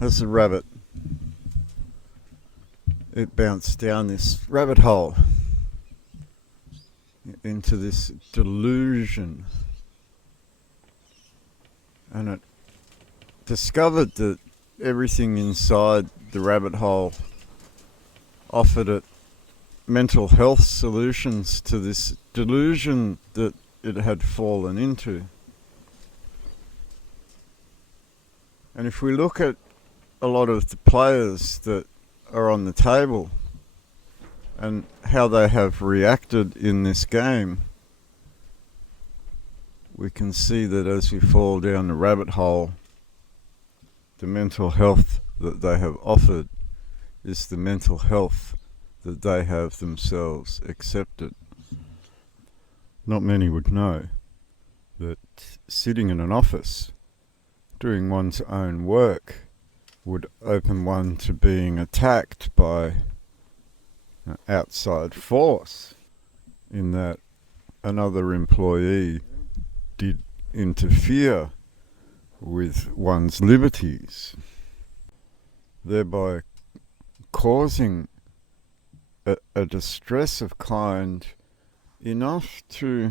as a rabbit, it bounced down this rabbit hole into this delusion, and it discovered that everything inside the rabbit hole offered it mental health solutions to this delusion that it had fallen into. And if we look at a lot of the players that are on the table and how they have reacted in this game, we can see that as we fall down the rabbit hole, the mental health that they have offered is the mental health that they have themselves accepted. Not many would know that sitting in an office, doing one's own work, would open one to being attacked by an outside force, in that another employee did interfere with one's liberties, thereby causing a distress of kind enough to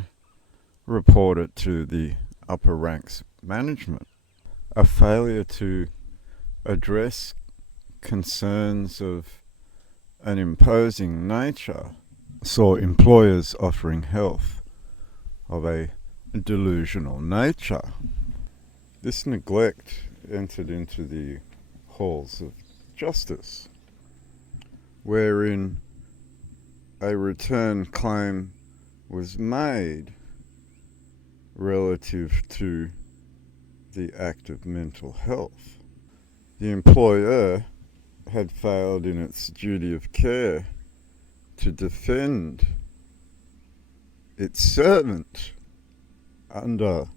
report it to the upper ranks management. A failure to address concerns of an imposing nature saw employers offering health of a delusional nature. This neglect entered into the halls of justice, wherein a return claim was made relative to the act of mental health. The employer had failed in its duty of care to defend its servant under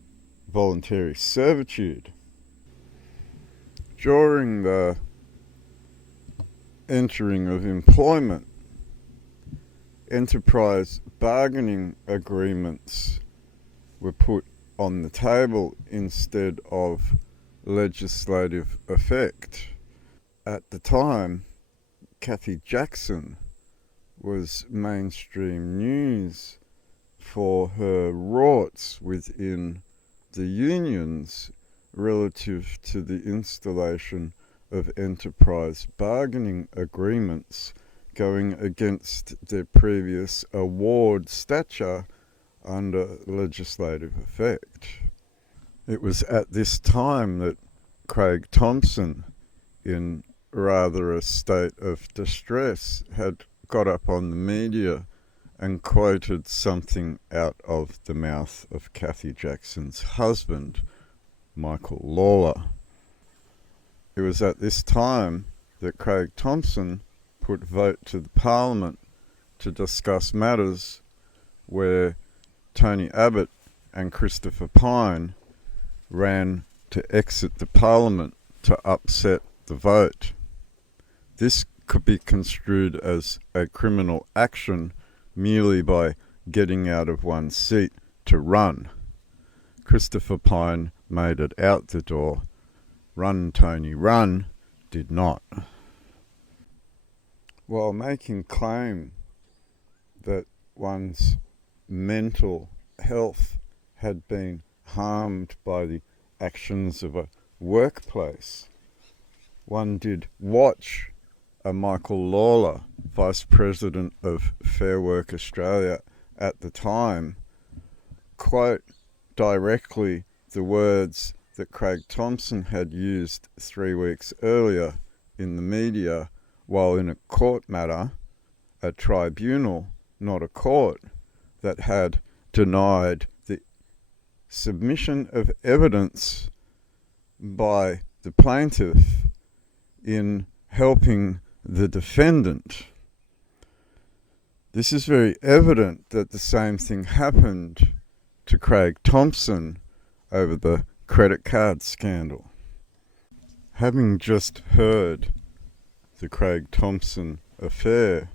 voluntary servitude. During the entering of employment, enterprise bargaining agreements were put on the table instead of legislative effect. At the time, Kathy Jackson was mainstream news for her rorts within the unions relative to the installation of enterprise bargaining agreements going against their previous award stature under legislative effect. It was at this time that Craig Thompson, in rather a state of distress, had got up on the media and quoted something out of the mouth of Kathy Jackson's husband, Michael Lawler. It was at this time that Craig Thompson put vote to the Parliament to discuss matters where Tony Abbott and Christopher Pyne ran to exit the Parliament to upset the vote. This could be construed as a criminal action merely by getting out of one's seat to run. Christopher Pyne made it out the door. Run, Tony, run did not. While making claim that one's mental health had been harmed by the actions of a workplace, one did watch a Michael Lawler, Vice President of Fair Work Australia at the time, quote directly the words that Craig Thompson had used 3 weeks earlier in the media while in a court matter, a tribunal, not a court, that had denied the submission of evidence by the plaintiff in helping the defendant. This is very evident that the same thing happened to Craig Thompson over the credit card scandal. Having just heard the Craig Thompson affair,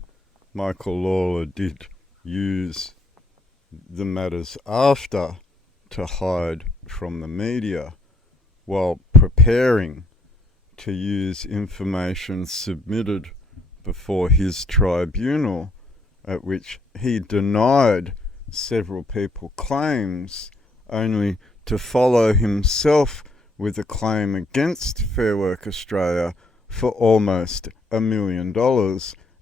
Michael Lawler did use the matters after to hide from the media while preparing to use information submitted before his tribunal, at which he denied several people's claims, only to follow himself with a claim against Fair Work Australia for almost $1 million,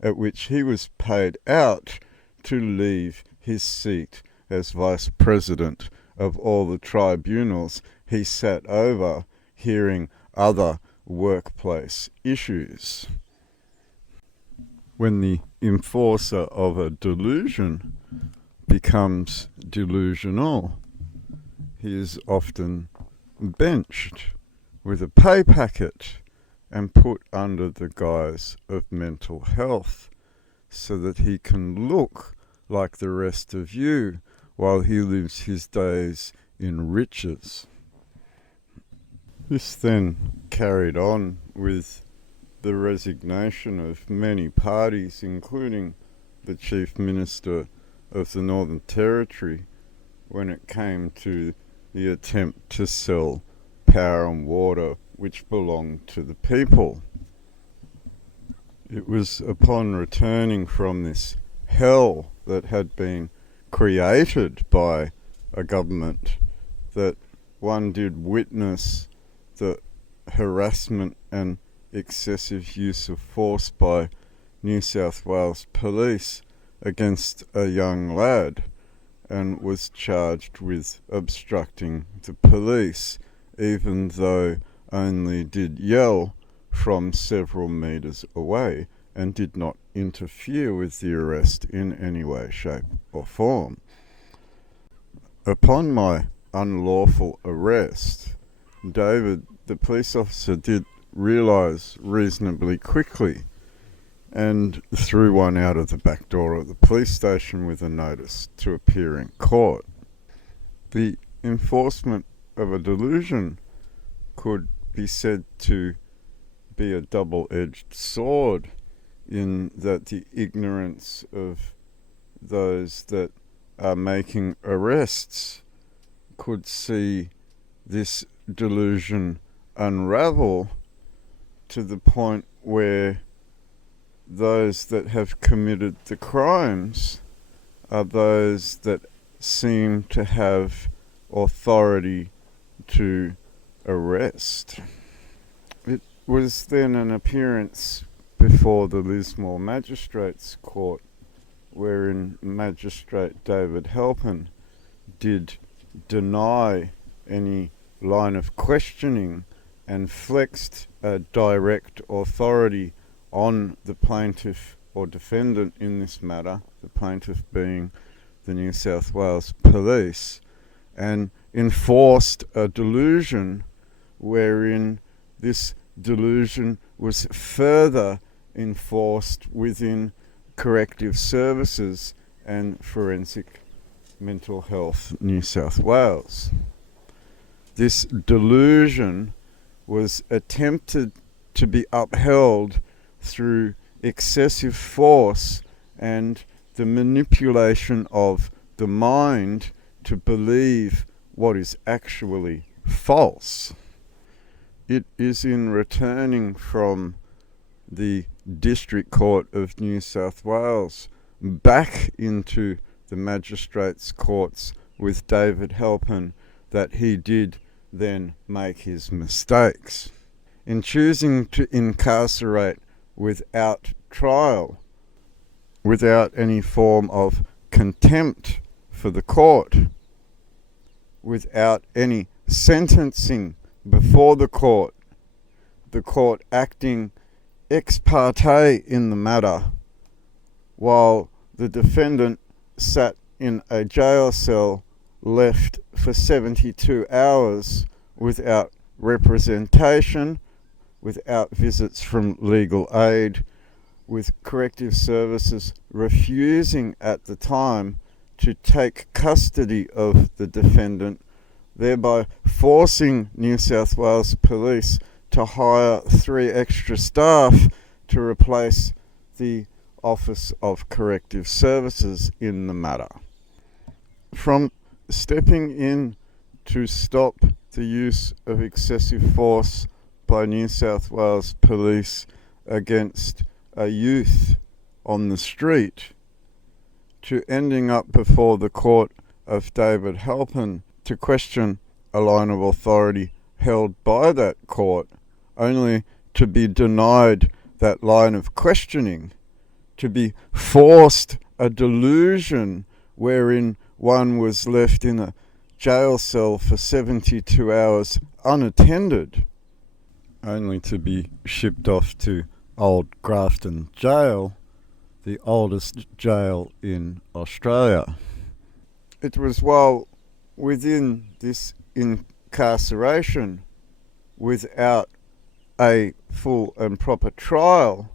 at which he was paid out to leave his seat as vice president of all the tribunals he sat over, hearing other workplace issues. When the enforcer of a delusion becomes delusional, he is often benched with a pay packet and put under the guise of mental health so that he can look like the rest of you while he lives his days in riches. This then carried on with the resignation of many parties, including the Chief Minister of the Northern Territory, when it came to the attempt to sell power and water which belonged to the people. It was upon returning from this hell that had been created by a government that one did witness the harassment and excessive use of force by New South Wales police against a young lad, and was charged with obstructing the police, even though only did yell from several metres away and did not interfere with the arrest in any way, shape or form. Upon my unlawful arrest, David, the police officer, did realise reasonably quickly and threw one out of the back door of the police station with a notice to appear in court. The enforcement of a delusion could be said to be a double-edged sword, in that the ignorance of those that are making arrests could see this delusion unravel to the point where those that have committed the crimes are those that seem to have authority to arrest. It was then an appearance before the Lismore Magistrates Court, wherein Magistrate David Halpin did deny any line of questioning and flexed a direct authority on the plaintiff or defendant in this matter, the plaintiff being the New South Wales Police, and enforced a delusion wherein this delusion was further enforced within corrective services and forensic mental health New South Wales. This delusion was attempted to be upheld through excessive force and the manipulation of the mind to believe what is actually false. It is in returning from the District Court of New South Wales back into the Magistrates' Courts with David Halpin that he did then make his mistakes. In choosing to incarcerate without trial, without any form of contempt for the court, without any sentencing before the court acting ex parte in the matter, while the defendant sat in a jail cell left for 72 hours without representation, without visits from legal aid, with corrective services refusing at the time to take custody of the defendant, thereby forcing New South Wales Police to hire 3 extra staff to replace the Office of Corrective Services in the matter. From stepping in to stop the use of excessive force by New South Wales police against a youth on the street, to ending up before the court of David Halpin to question a line of authority held by that court, only to be denied that line of questioning, to be forced a delusion wherein one was left in a jail cell for 72 hours unattended, only to be shipped off to Old Grafton Jail, the oldest jail in Australia. It was while within this incarceration, without a full and proper trial,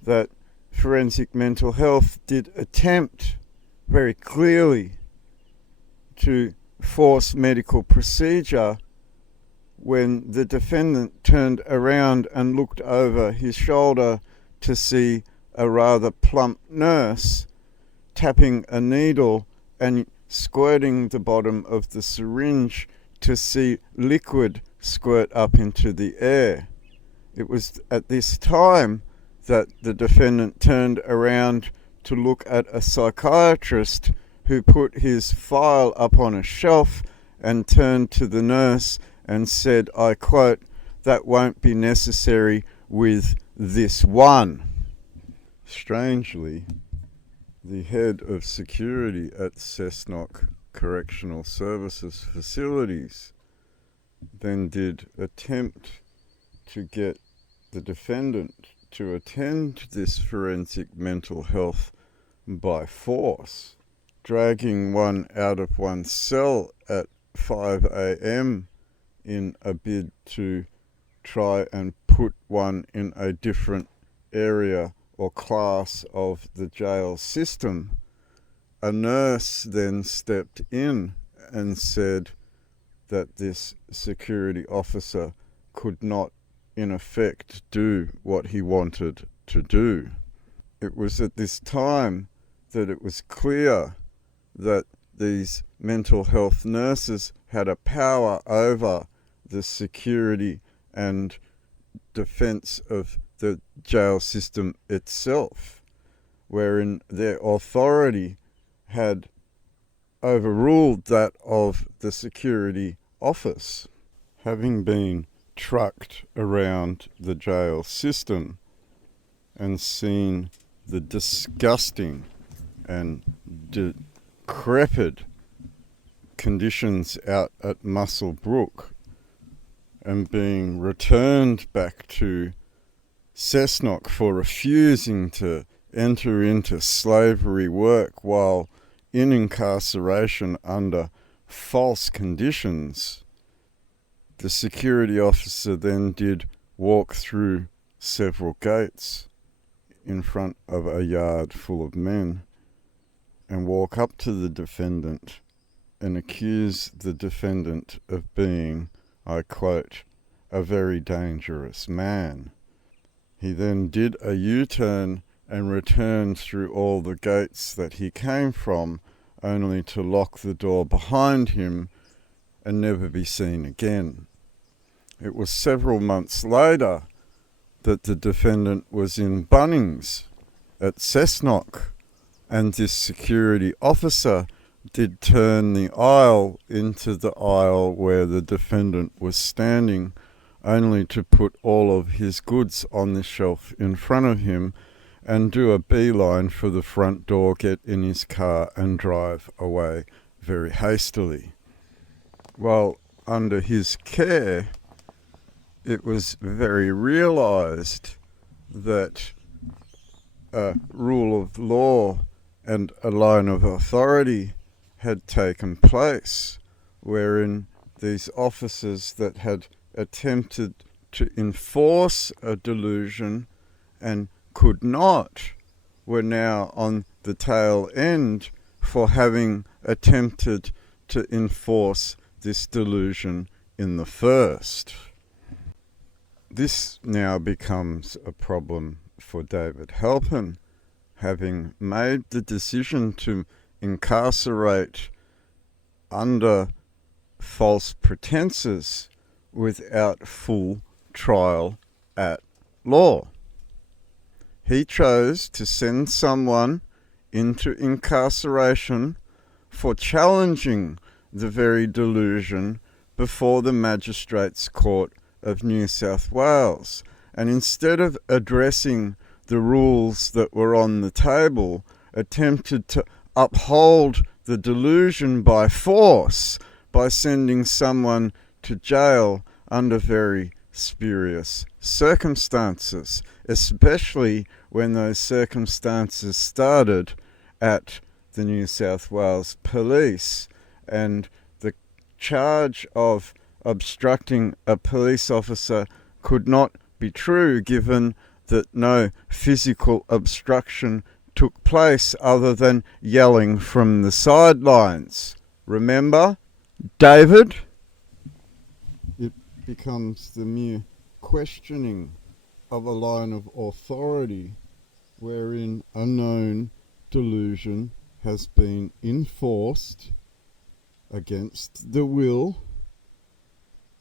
that forensic mental health did attempt very clearly to force medical procedure when the defendant turned around and looked over his shoulder to see a rather plump nurse tapping a needle and squirting the bottom of the syringe to see liquid squirt up into the air. It was at this time that the defendant turned around to look at a psychiatrist who put his file up on a shelf and turned to the nurse and said, I quote, "That won't be necessary with this one." Strangely, the head of security at Cessnock Correctional Services facilities then did attempt to get the defendant to attend this forensic mental health by force, dragging one out of one's cell at 5 a.m. in a bid to try and put one in a different area or class of the jail system. A nurse then stepped in and said that this security officer could not, in effect, do what he wanted to do. It was at this time that it was clear that these mental health nurses had a power over the security and defence of the jail system itself, wherein their authority had overruled that of the security office. Having been trucked around the jail system and seen the disgusting and decrepit conditions out at Muscle Brook, and being returned back to Cessnock for refusing to enter into slavery work while in incarceration under false conditions, the security officer then did walk through several gates in front of a yard full of men and walk up to the defendant and accuse the defendant of being, I quote, "a very dangerous man." He then did a U-turn and returned through all the gates that he came from, only to lock the door behind him and never be seen again. It was several months later that the defendant was in Bunnings at Cessnock, and this security officer did turn the aisle into the aisle where the defendant was standing, only to put all of his goods on the shelf in front of him and do a beeline for the front door, get in his car and drive away very hastily. While under his care, it was very realised that a rule of law and a line of authority had taken place, wherein these officers that had attempted to enforce a delusion and could not were now on the tail end for having attempted to enforce this delusion in the first. This now becomes a problem for David Halpin, having made the decision to incarcerate under false pretenses without full trial at law. He chose to send someone into incarceration for challenging the very delusion before the Magistrates Court of New South Wales. And instead of addressing the rules that were on the table, attempted to uphold the delusion by force by sending someone to jail under very spurious circumstances, especially when those circumstances started at the New South Wales Police, and the charge of obstructing a police officer could not be true given that no physical obstruction took place other than yelling from the sidelines. Remember, David? It becomes the mere questioning of a line of authority wherein a known delusion has been enforced against the will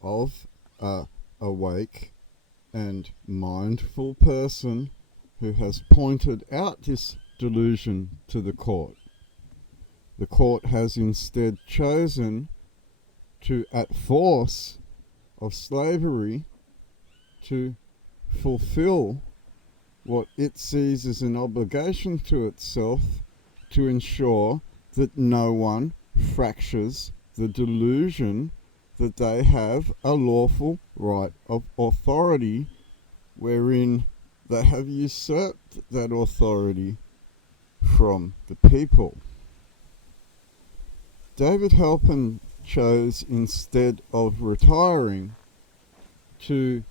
of a awake and mindful person who has pointed out this delusion to the court. The court has instead chosen to, at force of slavery, to fulfill what it sees as an obligation to itself to ensure that no one fractures the delusion that they have a lawful right of authority, wherein they have usurped that authority from the people. David Halpin chose, instead of retiring, to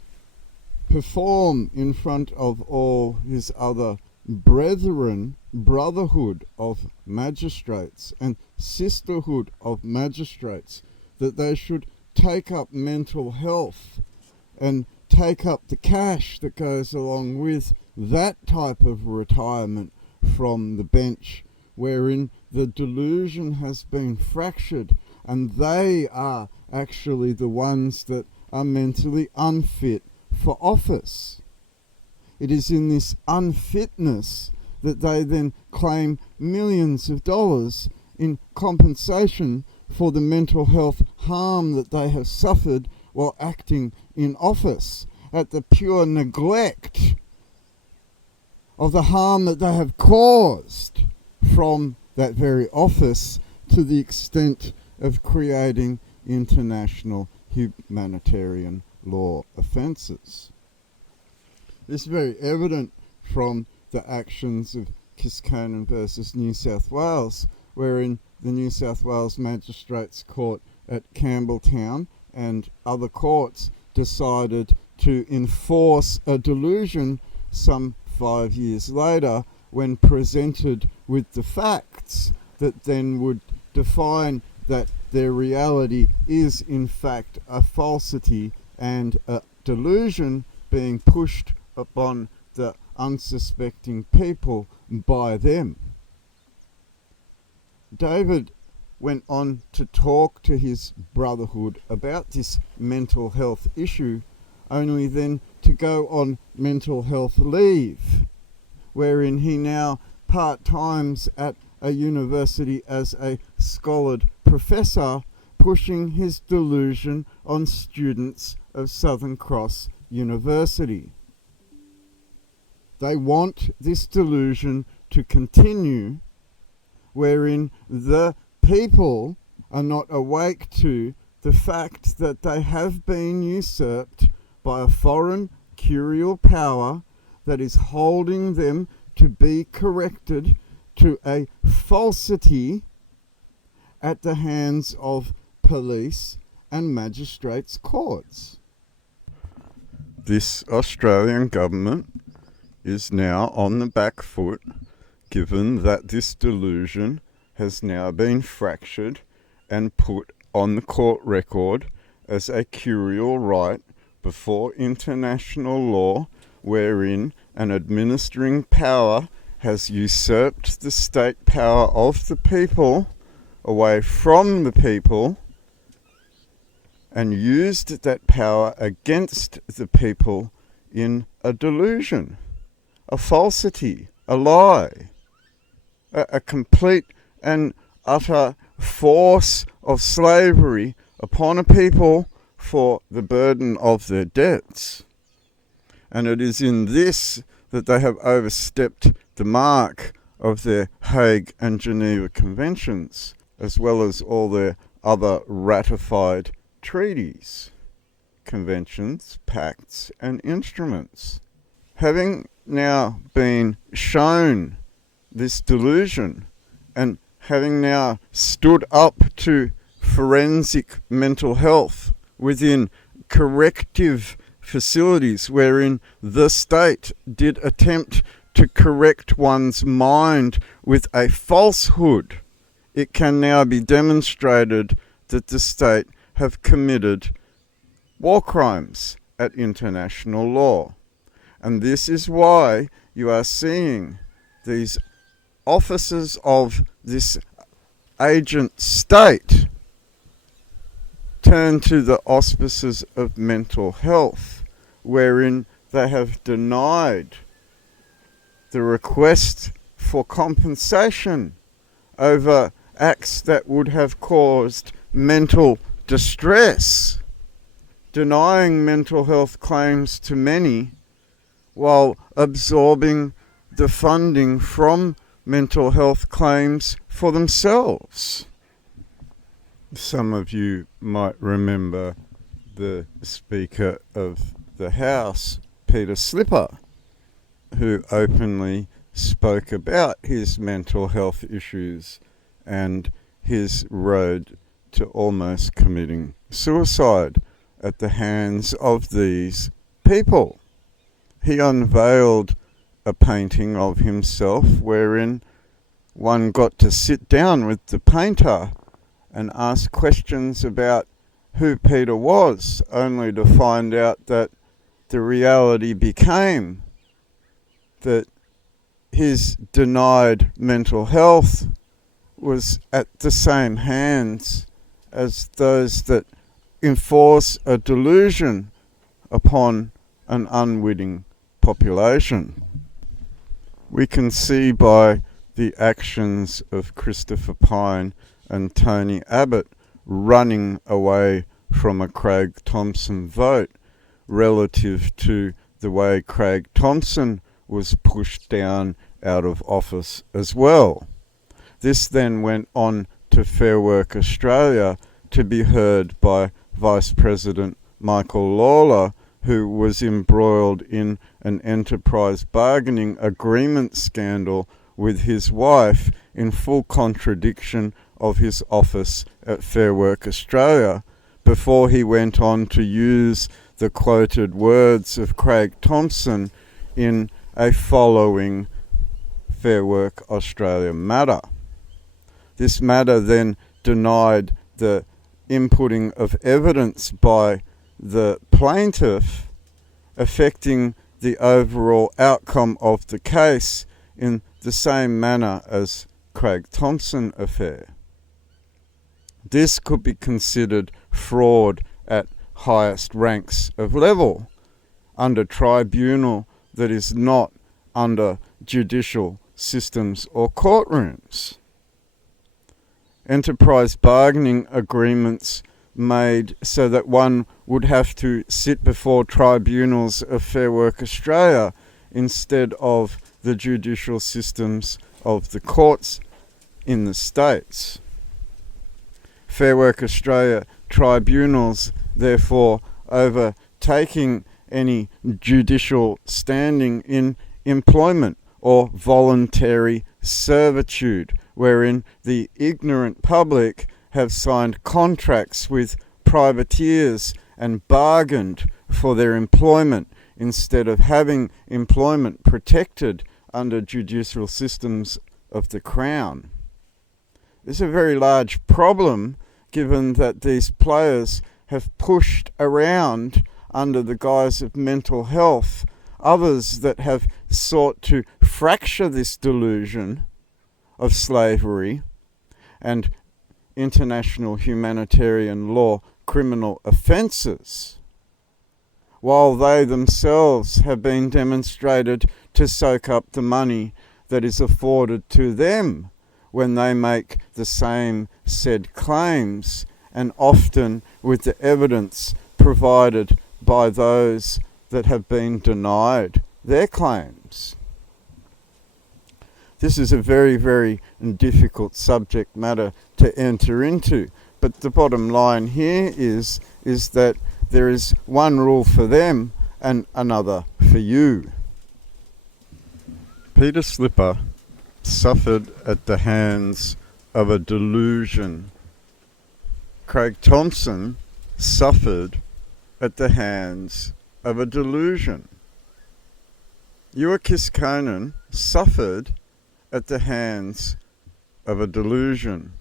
perform in front of all his other brethren, brotherhood of magistrates and sisterhood of magistrates, that they should take up mental health and take up the cash that goes along with that type of retirement from the bench, wherein the delusion has been fractured and they are actually the ones that are mentally unfit for office. It is in this unfitness that they then claim millions of dollars in compensation for the mental health harm that they have suffered while acting in office, at the pure neglect of the harm that they have caused from that very office, to the extent of creating international humanitarian law offences. This is very evident from the actions of Kiskanen versus New South Wales, wherein the New South Wales Magistrates Court at Campbelltown and other courts decided to enforce a delusion some 5 years later, when presented with the facts that then would define that their reality is in fact a falsity and a delusion being pushed upon the unsuspecting people by them. David went on to talk to his brotherhood about this mental health issue, only then to go on mental health leave, wherein he now part-times at a university as a scholared professor, pushing his delusion on students of Southern Cross University. They want this delusion to continue, wherein the people are not awake to the fact that they have been usurped by a foreign curial power that is holding them to be corrected to a falsity at the hands of police and magistrates' courts. This Australian government is now on the back foot, given that this delusion has now been fractured and put on the court record as a curial right before international law, wherein an administering power has usurped the state power of the people away from the people, and used that power against the people in a delusion, a falsity, a lie, a complete and utter force of slavery upon a people for the burden of their debts. And it is in this that they have overstepped the mark of their Hague and Geneva Conventions, as well as all their other ratified treaties, conventions, pacts, and instruments. Having now been shown this delusion, and having now stood up to forensic mental health within corrective facilities wherein the state did attempt to correct one's mind with a falsehood, it can now be demonstrated that the state have committed war crimes at international law. And this is why you are seeing these officers of this agent state turn to the auspices of mental health, wherein they have denied the request for compensation over acts that would have caused mental distress, denying mental health claims to many while absorbing the funding from mental health claims for themselves. Some of you might remember the Speaker of the House, Peter Slipper, who openly spoke about his mental health issues and his road to almost committing suicide at the hands of these people. He unveiled a painting of himself wherein one got to sit down with the painter and ask questions about who Peter was, only to find out that the reality became that his denied mental health was at the same hands as those that enforce a delusion upon an unwitting population. We can see by the actions of Christopher Pyne and Tony Abbott running away from a Craig Thomson vote relative to the way Craig Thomson was pushed down out of office as well. This then went on to Fair Work Australia to be heard by Vice President Michael Lawler, who was embroiled in an enterprise bargaining agreement scandal with his wife in full contradiction of his office at Fair Work Australia, before he went on to use the quoted words of Craig Thomson in a following Fair Work Australia matter. This matter then denied the inputting of evidence by the plaintiff, affecting the overall outcome of the case in the same manner as Craig Thomson affair. This could be considered fraud at highest ranks of level under tribunal that is not under judicial systems or courtrooms. Enterprise bargaining agreements made so that one would have to sit before tribunals of Fair Work Australia instead of the judicial systems of the courts in the States. Fair Work Australia tribunals, therefore, overtaking any judicial standing in employment or voluntary servitude, wherein the ignorant public have signed contracts with privateers and bargained for their employment instead of having employment protected under judicial systems of the Crown. This is a very large problem, given that these players have pushed around under the guise of mental health others that have sought to fracture this delusion of slavery and international humanitarian law criminal offences, while they themselves have been demonstrated to soak up the money that is afforded to them when they make the same said claims, and often with the evidence provided by those that have been denied their claims. This is a very, very difficult subject matter to enter into, but the bottom line here is that there is one rule for them and another for you. Peter Slipper suffered at the hands of a delusion. Craig Thompson suffered at the hands of a delusion. Ewa Kiskonen suffered at the hands of a delusion.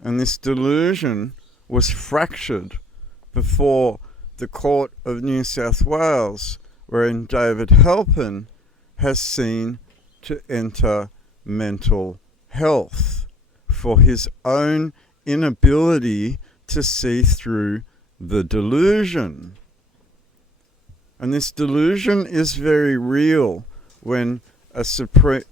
And this delusion was fractured before the Court of New South Wales, wherein David Halpin has seen to enter mental health for his own inability to see through the delusion. And this delusion is very real when a Supreme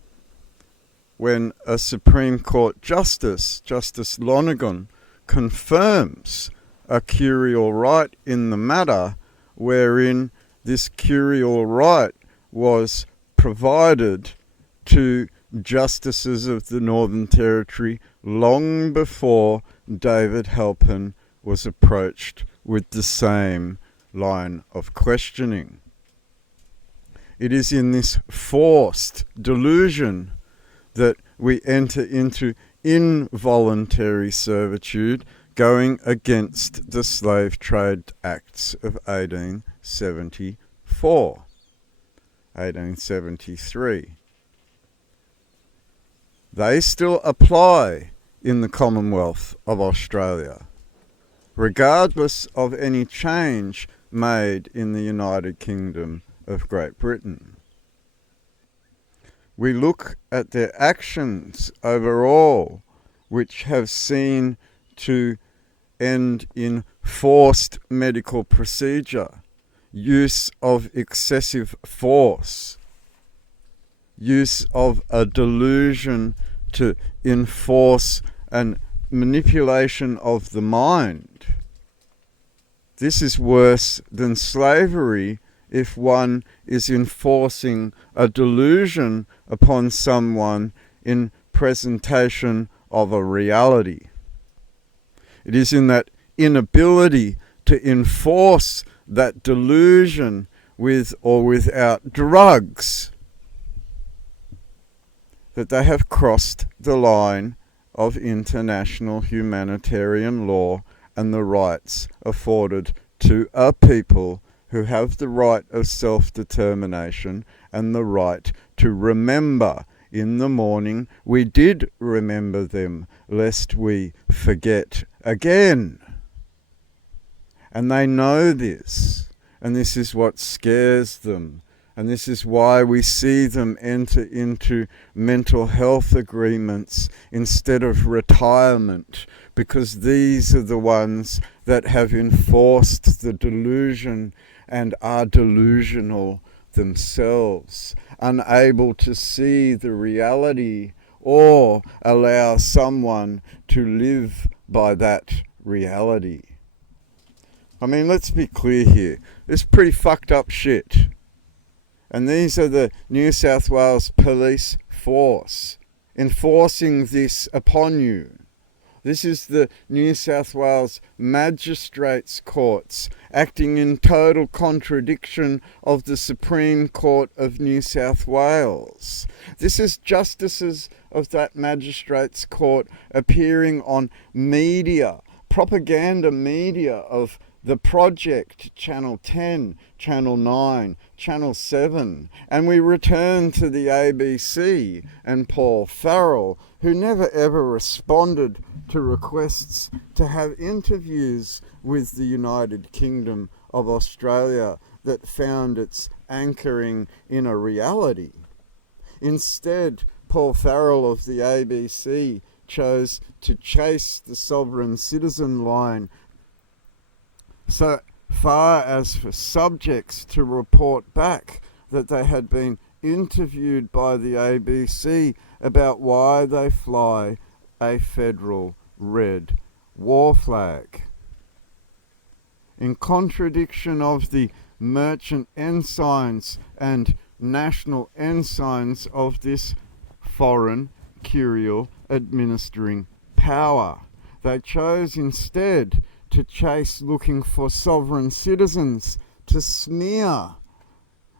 Court Justice, Justice Lonergan, confirms a Curial Right in the matter, wherein this Curial Right was provided to justices of the Northern Territory long before David Halpin was approached with the same line of questioning. It is in this forced delusion that we enter into involuntary servitude, going against the Slave Trade Acts of 1873. They still apply in the Commonwealth of Australia, regardless of any change made in the United Kingdom of Great Britain. We look at their actions overall, which have seen to end in forced medical procedure, use of excessive force, use of a delusion to enforce and manipulation of the mind. This is worse than slavery if one is enforcing a delusion upon someone in presentation of a reality. It is in that inability to enforce that delusion with or without drugs that they have crossed the line of international humanitarian law and the rights afforded to a people who have the right of self-determination and the right to remember. In the morning we did remember them, lest we forget again. And they know this, and this is what scares them. And this is why we see them enter into mental health agreements instead of retirement, because these are the ones that have enforced the delusion and are delusional themselves, unable to see the reality or allow someone to live by that reality. I mean, let's be clear here. It's pretty fucked up shit. And these are the New South Wales police force enforcing this upon you. This is the New South Wales magistrates' courts acting in total contradiction of the Supreme Court of New South Wales. This is justices of that magistrates' court appearing on media, propaganda media of The Project, Channel 10, Channel 9, Channel 7, and we return to the ABC and Paul Farrell, who never ever responded to requests to have interviews with the United Kingdom of Australia that found its anchoring in a reality. Instead, Paul Farrell of the ABC chose to chase the sovereign citizen line so far as for subjects to report back that they had been interviewed by the ABC about why they fly a federal red war flag. In contradiction of the merchant ensigns and national ensigns of this foreign curial administering power, they chose instead to chase looking for sovereign citizens to smear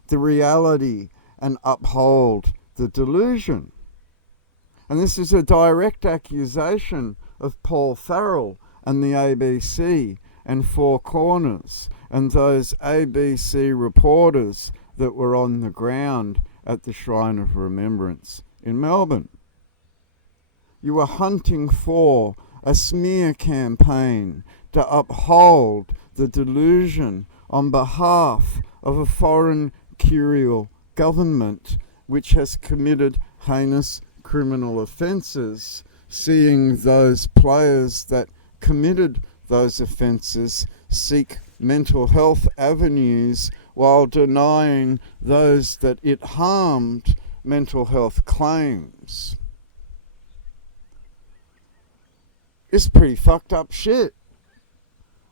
the reality and uphold the delusion. And this is a direct accusation of Paul Farrell and the ABC and Four Corners and those ABC reporters that were on the ground at the Shrine of Remembrance in Melbourne. You were hunting for a smear campaign to uphold the delusion on behalf of a foreign curial government which has committed heinous criminal offences, seeing those players that committed those offences seek mental health avenues while denying those that it harmed mental health claims. It's pretty fucked up shit.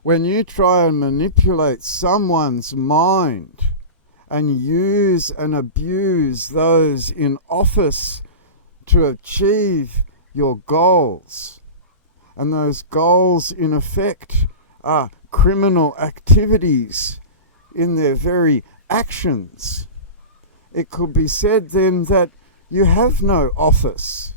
When you try and manipulate someone's mind and use and abuse those in office to achieve your goals, and those goals in effect are criminal activities in their very actions, it could be said then that you have no office,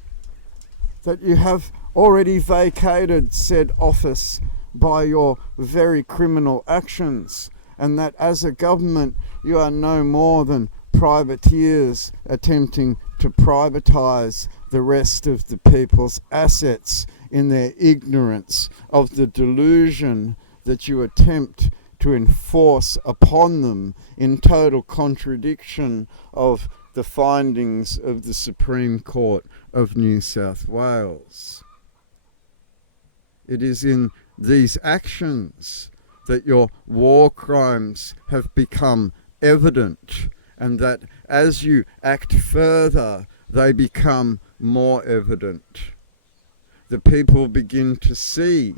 that you have already vacated said office by your very criminal actions, and that as a government you are no more than privateers attempting to privatise the rest of the people's assets in their ignorance of the delusion that you attempt to enforce upon them, in total contradiction of the findings of the Supreme Court of New South Wales. It is in these actions that your war crimes have become evident, and that as you act further, they become more evident. The people begin to see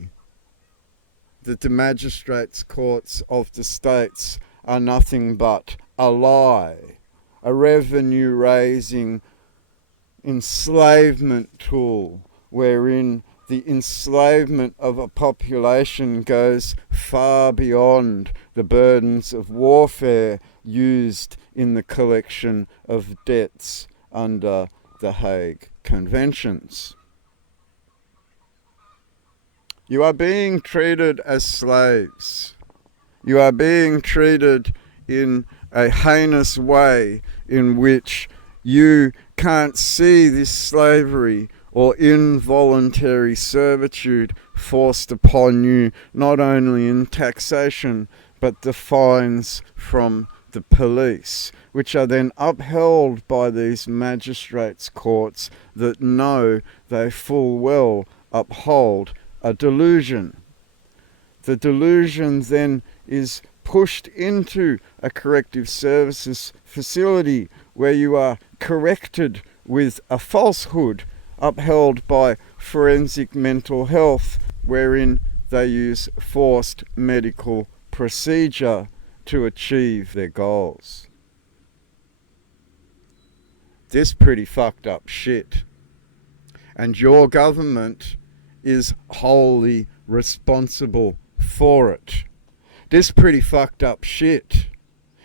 that the magistrates' courts of the states are nothing but a lie, a revenue-raising enslavement tool wherein the enslavement of a population goes far beyond the burdens of warfare used in the collection of debts under the Hague Conventions. You are being treated as slaves. You are being treated in a heinous way in which you can't see this slavery or involuntary servitude forced upon you, not only in taxation, but the fines from the police, which are then upheld by these magistrates' courts that know they full well uphold a delusion. The delusion then is pushed into a corrective services facility where you are corrected with a falsehood upheld by forensic mental health, wherein they use forced medical procedure to achieve their goals. This pretty fucked up shit. And your government is wholly responsible for it. This pretty fucked up shit.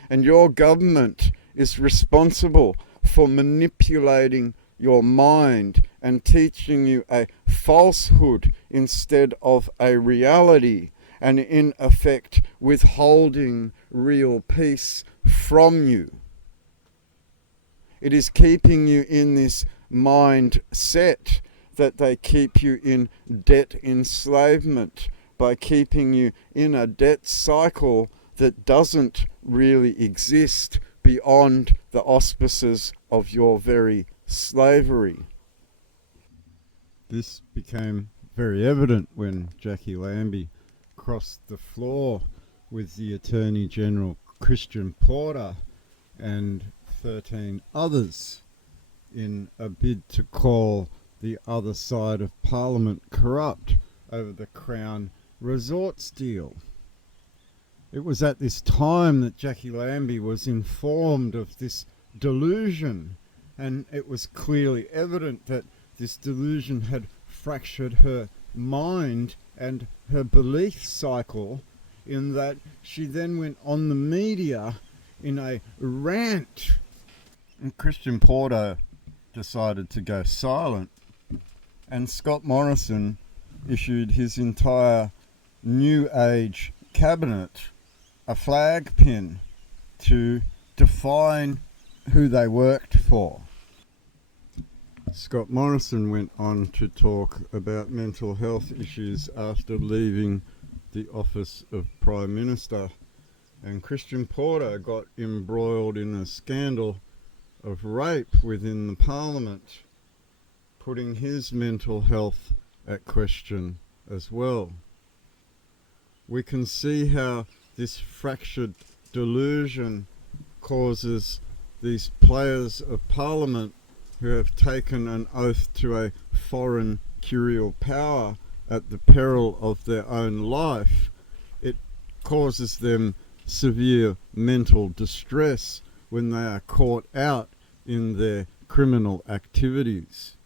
And your government is responsible for manipulating your mind and teaching you a falsehood instead of a reality, and in effect withholding real peace from you. It is keeping you in this mindset that they keep you in debt enslavement by keeping you in a debt cycle that doesn't really exist beyond the auspices of your very slavery. This became very evident when Jackie Lambie crossed the floor with the Attorney General Christian Porter and 13 others in a bid to call the other side of Parliament corrupt over the Crown Resorts deal. It was at this time that Jackie Lambie was informed of this delusion, and it was clearly evident that this delusion had fractured her mind and her belief cycle, in that she then went on the media in a rant, and Christian Porter decided to go silent, and Scott Morrison issued his entire New Age cabinet a flag pin to define who they worked for. Scott Morrison went on to talk about mental health issues after leaving the office of Prime Minister, and Christian Porter got embroiled in a scandal of rape within the Parliament, putting his mental health at question as well. We can see how this fractured delusion causes these players of Parliament who have taken an oath to a foreign curial power at the peril of their own life. It causes them severe mental distress when they are caught out in their criminal activities.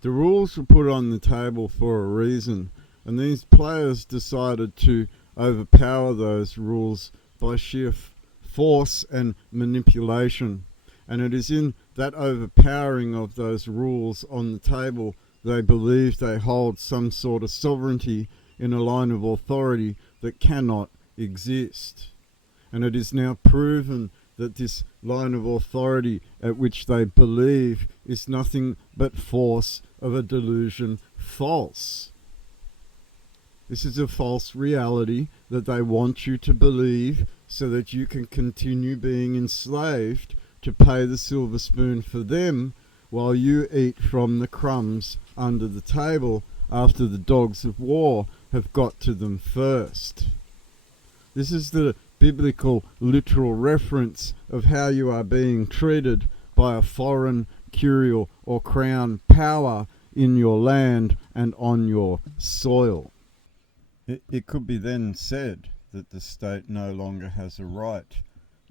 The rules were put on the table for a reason, and these players decided to overpower those rules by sheer force and manipulation. And it is in that overpowering of those rules on the table they believe they hold some sort of sovereignty in a line of authority that cannot exist. And it is now proven that this line of authority at which they believe is nothing but force of a delusion false. This is a false reality that they want you to believe so that you can continue being enslaved to pay the silver spoon for them while you eat from the crumbs under the table after the dogs of war have got to them first. This is the biblical literal reference of how you are being treated by a foreign curial or crown power in your land and on your soil. It could be then said that the state no longer has a right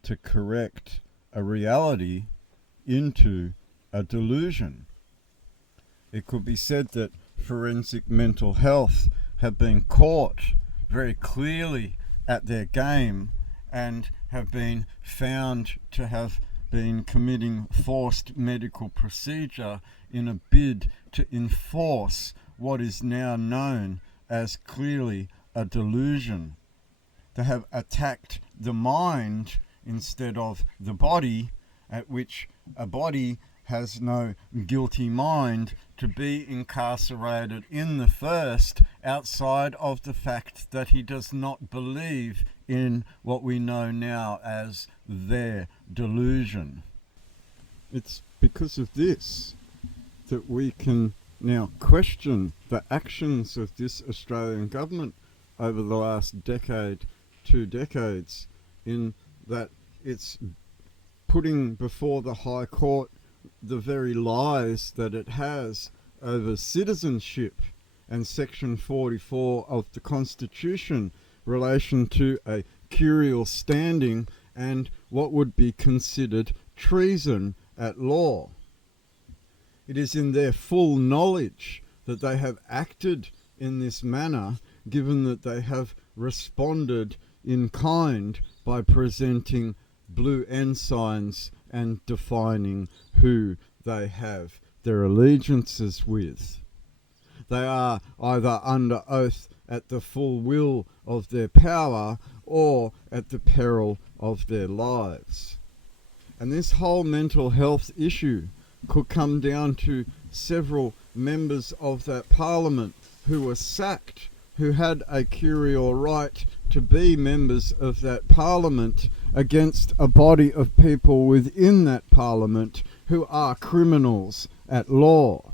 to correct a reality into a delusion. It could be said that forensic mental health have been caught very clearly at their game and have been found to have been committing forced medical procedure in a bid to enforce what is now known as clearly a delusion. They have attacked the mind instead of the body, at which a body has no guilty mind to be incarcerated in the first, outside of the fact that he does not believe in what we know now as their delusion. It's because of this that we can now question the actions of this Australian government over the last decade, 2 decades, in that it's putting before the High Court the very lies that it has over citizenship and Section 44 of the Constitution, relation to a curial standing and what would be considered treason at law. It is in their full knowledge that they have acted in this manner, given that they have responded in kind by presenting blue ensigns and defining who they have their allegiances with. They are either under oath at the full will of their power or at the peril of their lives. And this whole mental health issue could come down to several members of that parliament who were sacked, who had a curial right to be members of that parliament against a body of people within that parliament who are criminals at law.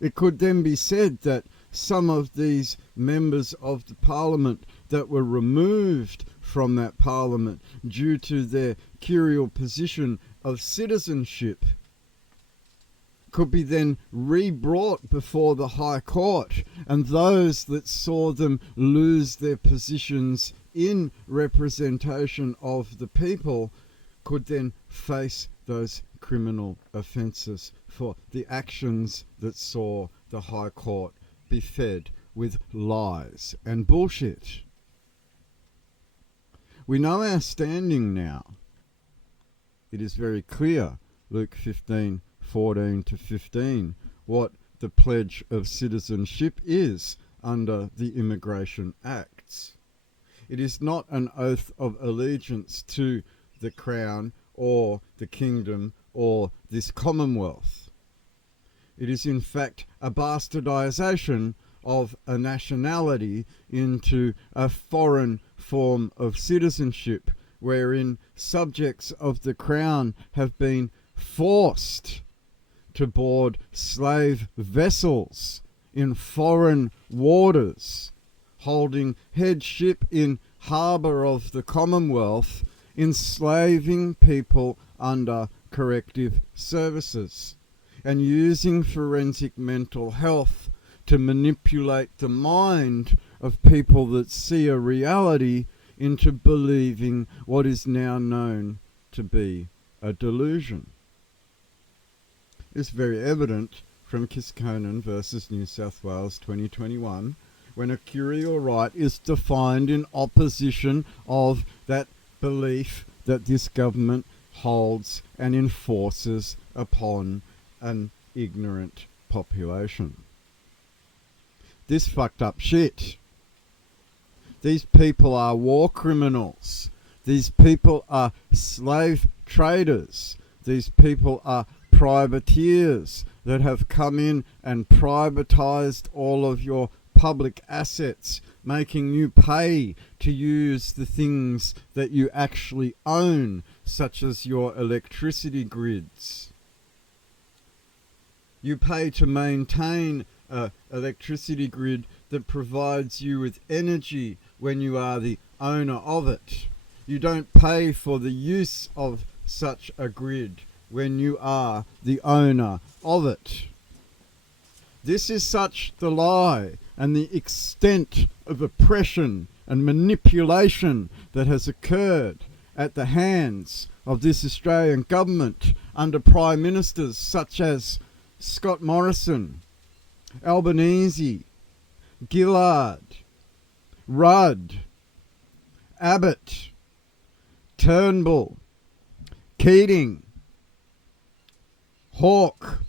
It could then be said that some of these members of the parliament that were removed from that parliament due to their curial position of citizenship could be then re-brought before the High Court, and those that saw them lose their positions in representation of the people could then face those criminal offences for the actions that saw the High Court be fed with lies and bullshit. We know our standing now. It is very clear, Luke 15:14 to 15, what the pledge of citizenship is under the Immigration Acts. It is not an oath of allegiance to the Crown or the Kingdom or this Commonwealth. It is in fact a bastardisation of a nationality into a foreign form of citizenship, wherein subjects of the Crown have been forced to board slave vessels in foreign waters, holding headship in harbour of the Commonwealth, enslaving people under corrective services, and using forensic mental health to manipulate the mind of people that see a reality into believing what is now known to be a delusion. It's very evident from Kiskonen versus New South Wales 2021, when a Curial Right is defined in opposition of that belief that this government holds and enforces upon an ignorant population. This fucked up shit. These people are war criminals. These people are slave traders. These people are privateers that have come in and privatized all of your public assets, making you pay to use the things that you actually own, such as your electricity grids. You pay to maintain an electricity grid that provides you with energy when you are the owner of it. You don't pay for the use of such a grid when you are the owner of it. This is such the lie and the extent of oppression and manipulation that has occurred at the hands of this Australian government under Prime Ministers such as Scott Morrison, Albanese, Gillard, Rudd, Abbott, Turnbull, Keating, Hawke.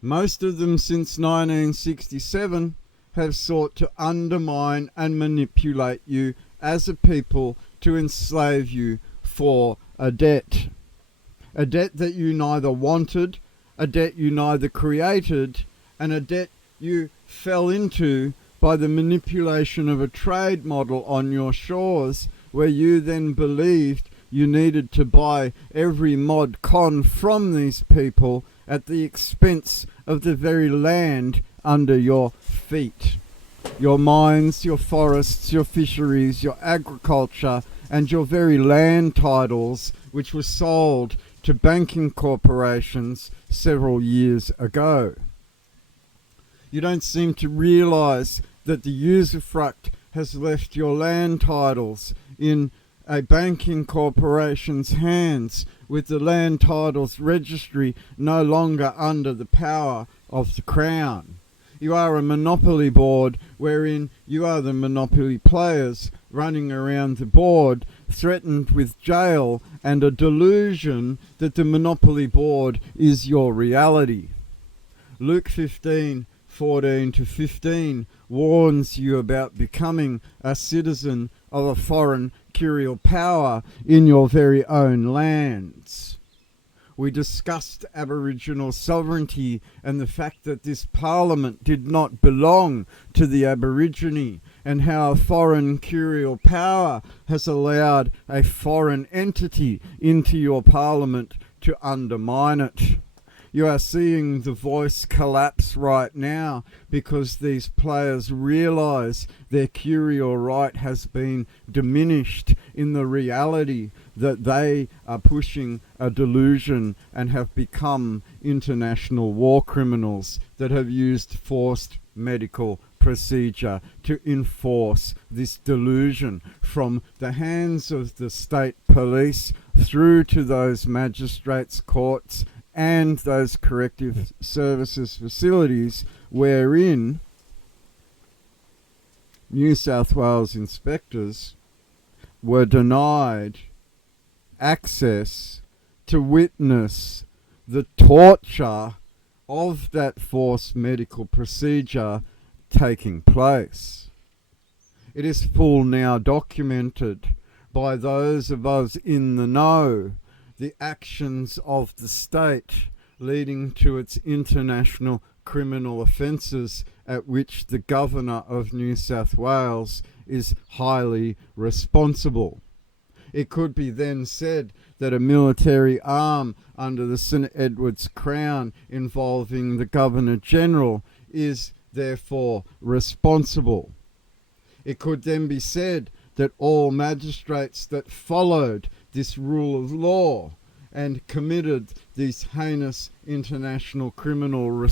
Most of them since 1967 have sought to undermine and manipulate you as a people to enslave you for a debt. A debt that you neither wanted, a debt you neither created, and a debt you fell into by the manipulation of a trade model on your shores, where you then believed you needed to buy every mod con from these people at the expense of the very land under your feet. Your mines, your forests, your fisheries, your agriculture, and your very land titles, which were sold to banking corporations several years ago. You don't seem to realise that the usufruct has left your land titles in a banking corporation's hands, with the land titles registry no longer under the power of the Crown. You are a monopoly board wherein you are the monopoly players running around the board, threatened with jail and a delusion that the monopoly board is your reality. Luke 15:14 to 15 warns you about becoming a citizen of a foreign curial power in your very own lands. We discussed Aboriginal sovereignty and the fact that this parliament did not belong to the Aborigine, and how a foreign curial power has allowed a foreign entity into your parliament to undermine it. You are seeing the voice collapse right now because these players realise their curial right has been diminished in the reality that they are pushing a delusion and have become international war criminals that have used forced medical procedure to enforce this delusion from the hands of the state police through to those magistrates' courts and those corrective services facilities wherein New South Wales inspectors were denied access to witness the torture of that forced medical procedure taking place. It is full now documented by those of us in the know, the actions of the state leading to its international criminal offences at which the Governor of New South Wales is highly responsible. It could be then said that a military arm under the St Edward's Crown involving the Governor-General is therefore responsible. It could then be said that all magistrates that followed this rule of law and committed these heinous international criminal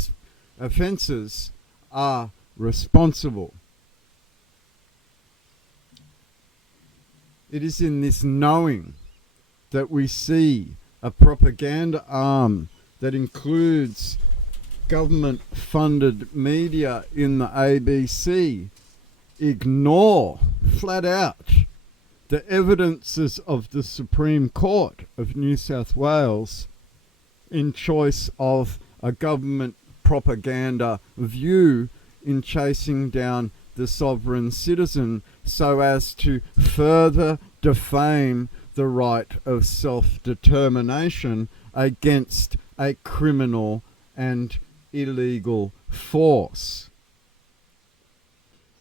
offences are responsible. It is in this knowing that we see a propaganda arm that includes government-funded media in the ABC ignore flat out the evidences of the Supreme Court of New South Wales in choice of a government propaganda view in chasing down the sovereign citizen so as to further defame the right of self-determination against a criminal and illegal force.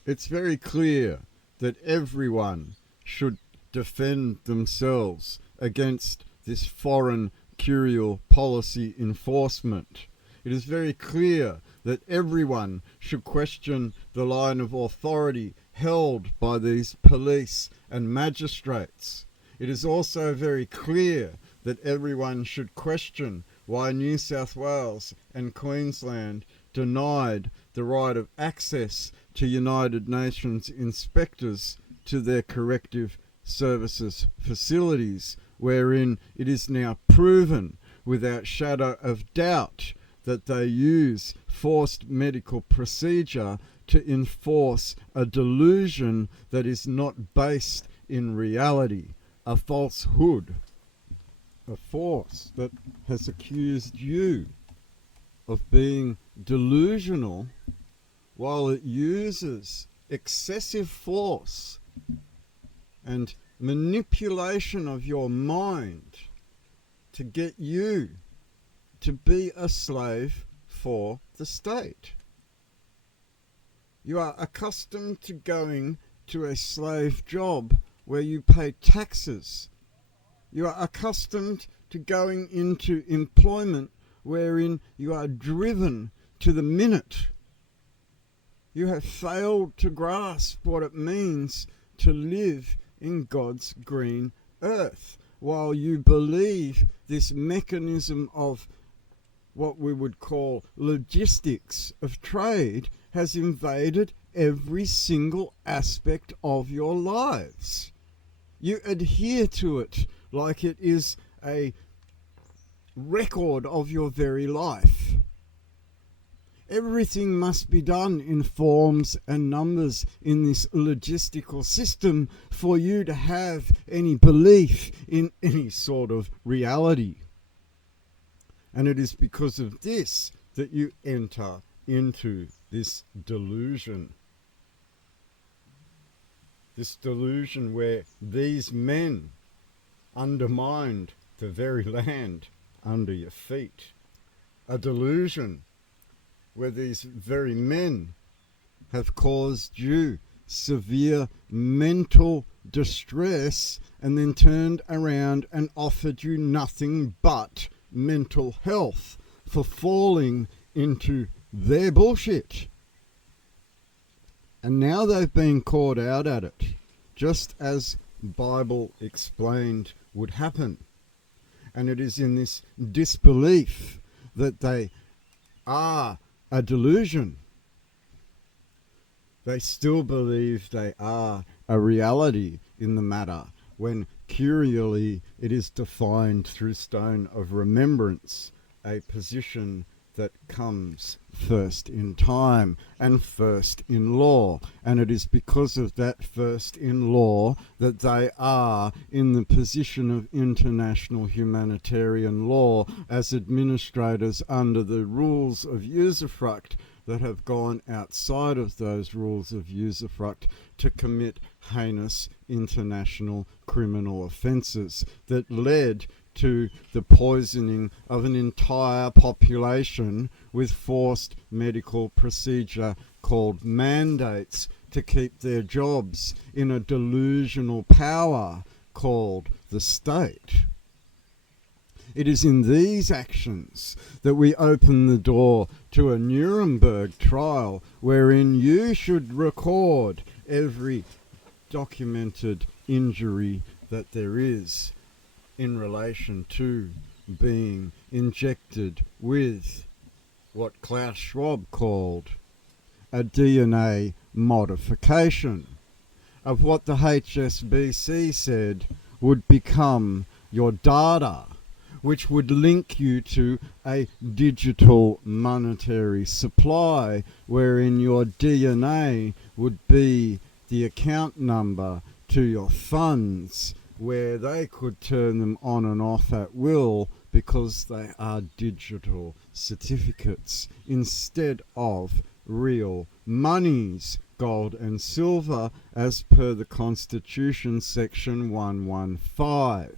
It's very clear that everyone should defend themselves against this foreign curial policy enforcement. It is very clear that everyone should question the line of authority held by these police and magistrates. It is also very clear that everyone should question why New South Wales and Queensland denied the right of access to United Nations inspectors to their corrective services facilities, wherein it is now proven without shadow of doubt that they use forced medical procedure to enforce a delusion that is not based in reality, a falsehood, a force that has accused you of being delusional while it uses excessive force and manipulation of your mind to get you to be a slave for the state. You are accustomed to going to a slave job where you pay taxes. You are accustomed to going into employment wherein you are driven to the minute. You have failed to grasp what it means to live in God's green earth, while you believe this mechanism of what we would call logistics of trade has invaded every single aspect of your lives. You adhere to it like it is a record of your very life. Everything must be done in forms and numbers in this logistical system for you to have any belief in any sort of reality. And it is because of this that you enter into this delusion. This delusion where these men undermined the very land under your feet. A delusion where these very men have caused you severe mental distress and then turned around and offered you nothing but mental health for falling into their bullshit. And now they've been caught out at it, just as Bible explained would happen. And it is in this disbelief that they are a delusion. They still believe they are a reality in the matter, when curially it is defined through stone of remembrance, a position that comes first in time and first in law. And it is because of that first in law that they are in the position of international humanitarian law as administrators under the rules of usufruct that have gone outside of those rules of usufruct to commit heinous international criminal offences that led to the poisoning of an entire population with forced medical procedure called mandates to keep their jobs in a delusional power called the state. It is in these actions that we open the door to a Nuremberg trial wherein you should record every documented injury that there is in relation to being injected with what Klaus Schwab called a DNA modification of what the HSBC said would become your data, which would link you to a digital monetary supply wherein your DNA would be the account number to your funds, where they could turn them on and off at will because they are digital certificates instead of real monies, gold and silver, as per the Constitution section 115.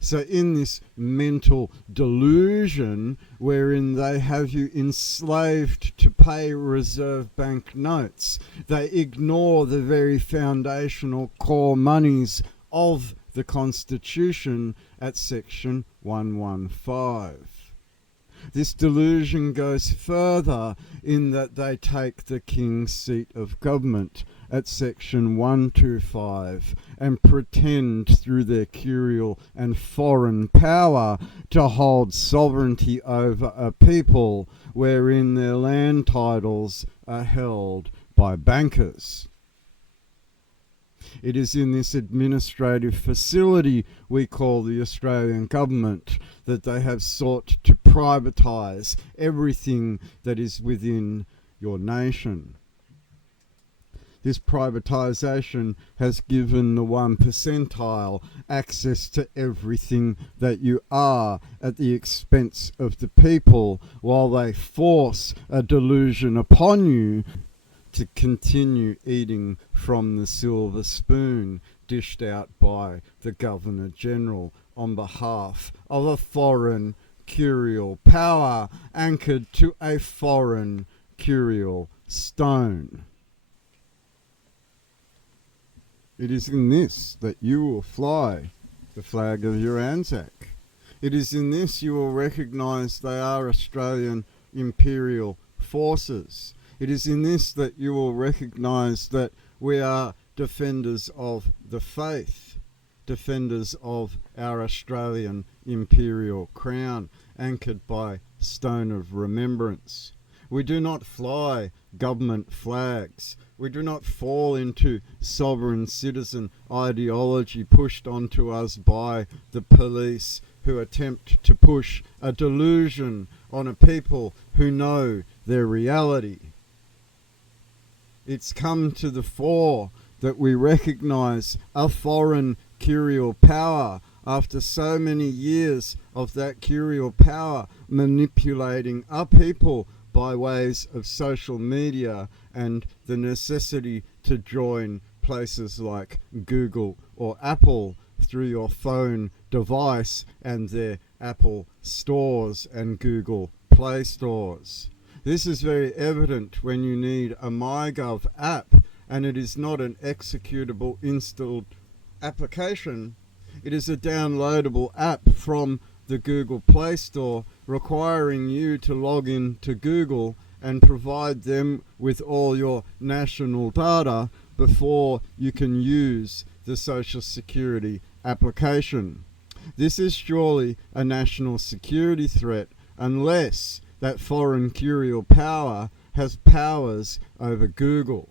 So in this mental delusion wherein they have you enslaved to pay Reserve Bank notes, they ignore the very foundational core monies of the Constitution at section 115. This delusion goes further in that they take the King's seat of government at section 125 and pretend through their curial and foreign power to hold sovereignty over a people wherein their land titles are held by bankers. It is in this administrative facility we call the Australian government that they have sought to privatise everything that is within your nation. This privatisation has given the 1 percentile access to everything that you are at the expense of the people, while they force a delusion upon you to continue eating from the silver spoon dished out by the Governor-General on behalf of a foreign curial power anchored to a foreign curial stone. It is in this that you will fly the flag of your Anzac. It is in this you will recognise they are Australian imperial forces. It is in this that you will recognise that we are defenders of the faith, defenders of our Australian imperial crown, anchored by stone of remembrance. We do not fly government flags. We do not fall into sovereign citizen ideology pushed onto us by the police, who attempt to push a delusion on a people who know their reality. It's come to the fore that we recognise a foreign curial power after so many years of that curial power manipulating our people by ways of social media and the necessity to join places like Google or Apple through your phone device and their Apple stores and Google Play stores. This is very evident when you need a MyGov app and it is not an executable installed application. It is a downloadable app from the Google Play Store, requiring you to log in to Google and provide them with all your national data before you can use the Social Security application. This is surely a national security threat unless that foreign curial power has powers over Google.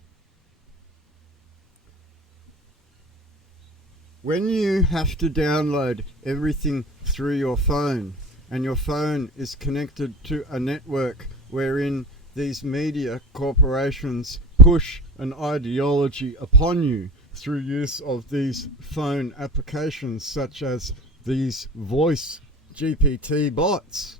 When you have to download everything through your phone, and your phone is connected to a network wherein these media corporations push an ideology upon you through use of these phone applications such as these voice GPT bots,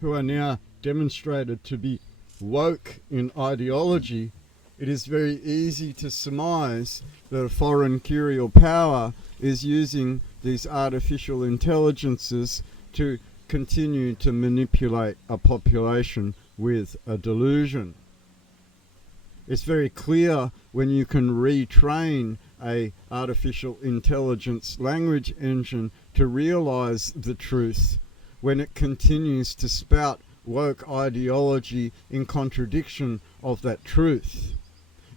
who are now demonstrated to be woke in ideology, it is very easy to surmise that a foreign curial power is using these artificial intelligences to continue to manipulate a population with a delusion. It's very clear when you can retrain a artificial intelligence language engine to realize the truth when it continues to spout woke ideology in contradiction of that truth.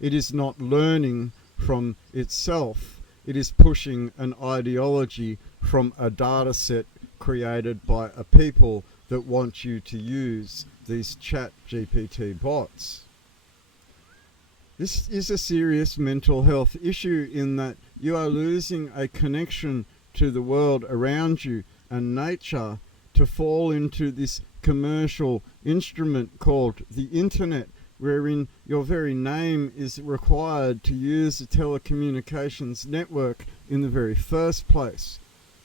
It is not learning from itself. It is pushing an ideology from a data set created by a people that want you to use these chat GPT bots. This is a serious mental health issue in that you are losing a connection to the world around you and nature to fall into this commercial instrument called the internet, wherein your very name is required to use a telecommunications network in the very first place.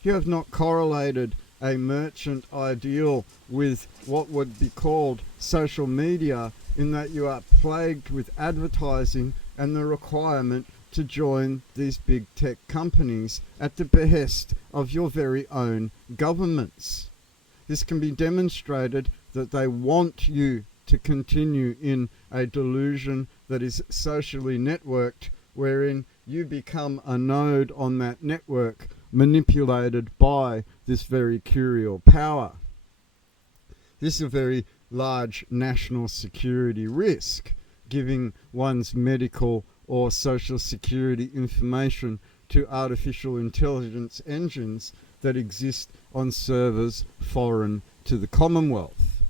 You have not correlated a merchant ideal with what would be called social media, in that you are plagued with advertising and the requirement to join these big tech companies at the behest of your very own governments. This can be demonstrated that they want you to continue in a delusion that is socially networked, wherein you become a node on that network manipulated by this very curial power. This is a very large national security risk, giving one's medical or social security information to artificial intelligence engines that exist on servers foreign to the Commonwealth.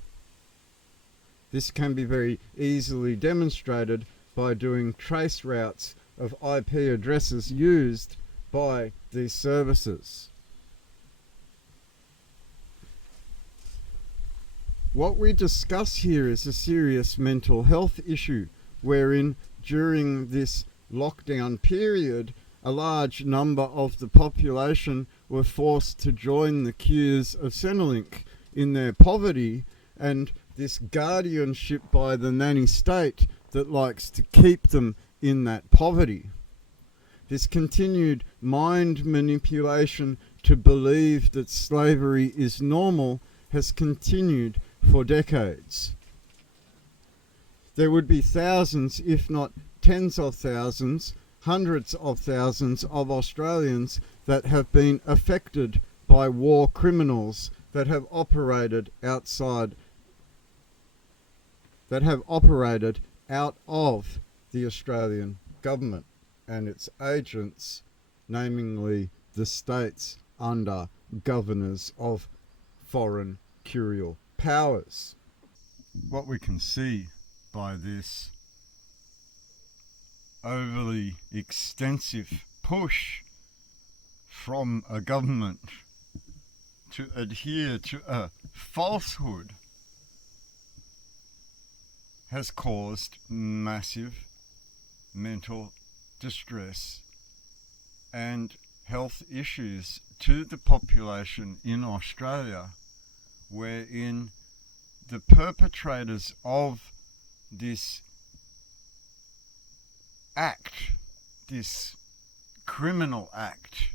This can be very easily demonstrated by doing trace routes of IP addresses used by these services. What we discuss here is a serious mental health issue, wherein during this lockdown period, a large number of the population were forced to join the queues of Centrelink in their poverty, and this guardianship by the nanny state that likes to keep them in that poverty. This continued mind manipulation to believe that slavery is normal has continued for decades. There would be thousands, if not tens of thousands, hundreds of thousands of Australians that have been affected by war criminals that have operated outside, that have operated out of the Australian government and its agents, namely the states under governors of foreign curial powers. What we can see by this overly extensive push from a government to adhere to a falsehood has caused massive mental distress and health issues to the population in Australia, wherein the perpetrators of this act, this criminal act,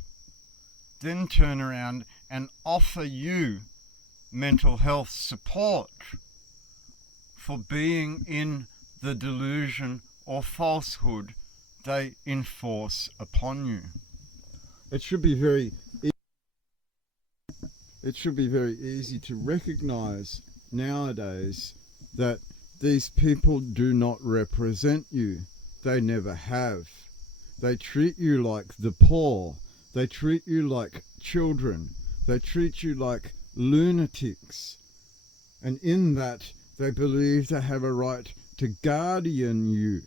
then turn around and offer you mental health support for being in the delusion or falsehood they enforce upon you. It should be very it should be very easy to recognize nowadays that these people do not represent you. They never have. They treat you like the poor. They treat you like children. They treat you like lunatics. And in that, they believe they have a right to guardian you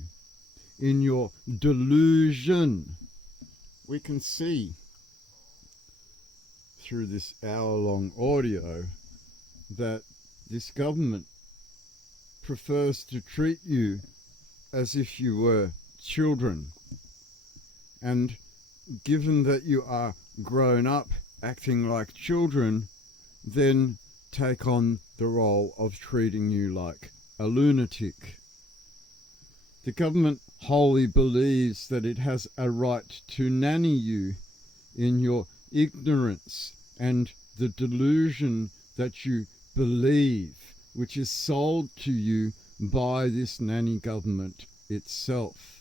in your delusion. We can see through this hour-long audio that this government prefers to treat you as if you were children. And given that you are grown up acting like children, then take on the role of treating you like a lunatic. The government wholly believes that it has a right to nanny you in your ignorance and the delusion that you believe, which is sold to you by this nanny government itself.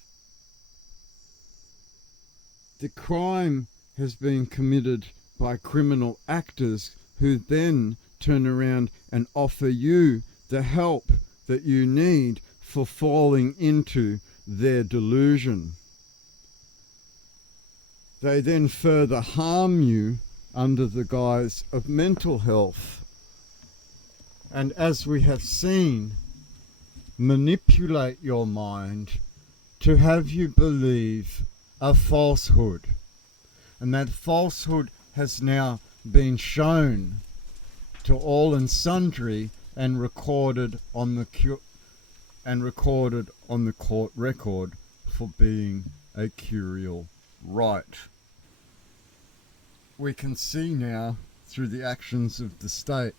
The crime has been committed by criminal actors who then turn around and offer you the help that you need for falling into their delusion. They then further harm you under the guise of mental health. And as we have seen, manipulate your mind to have you believe a falsehood. And that falsehood has now been shown to all and sundry and recorded on the court record for being a Curial Right. We can see now through the actions of the state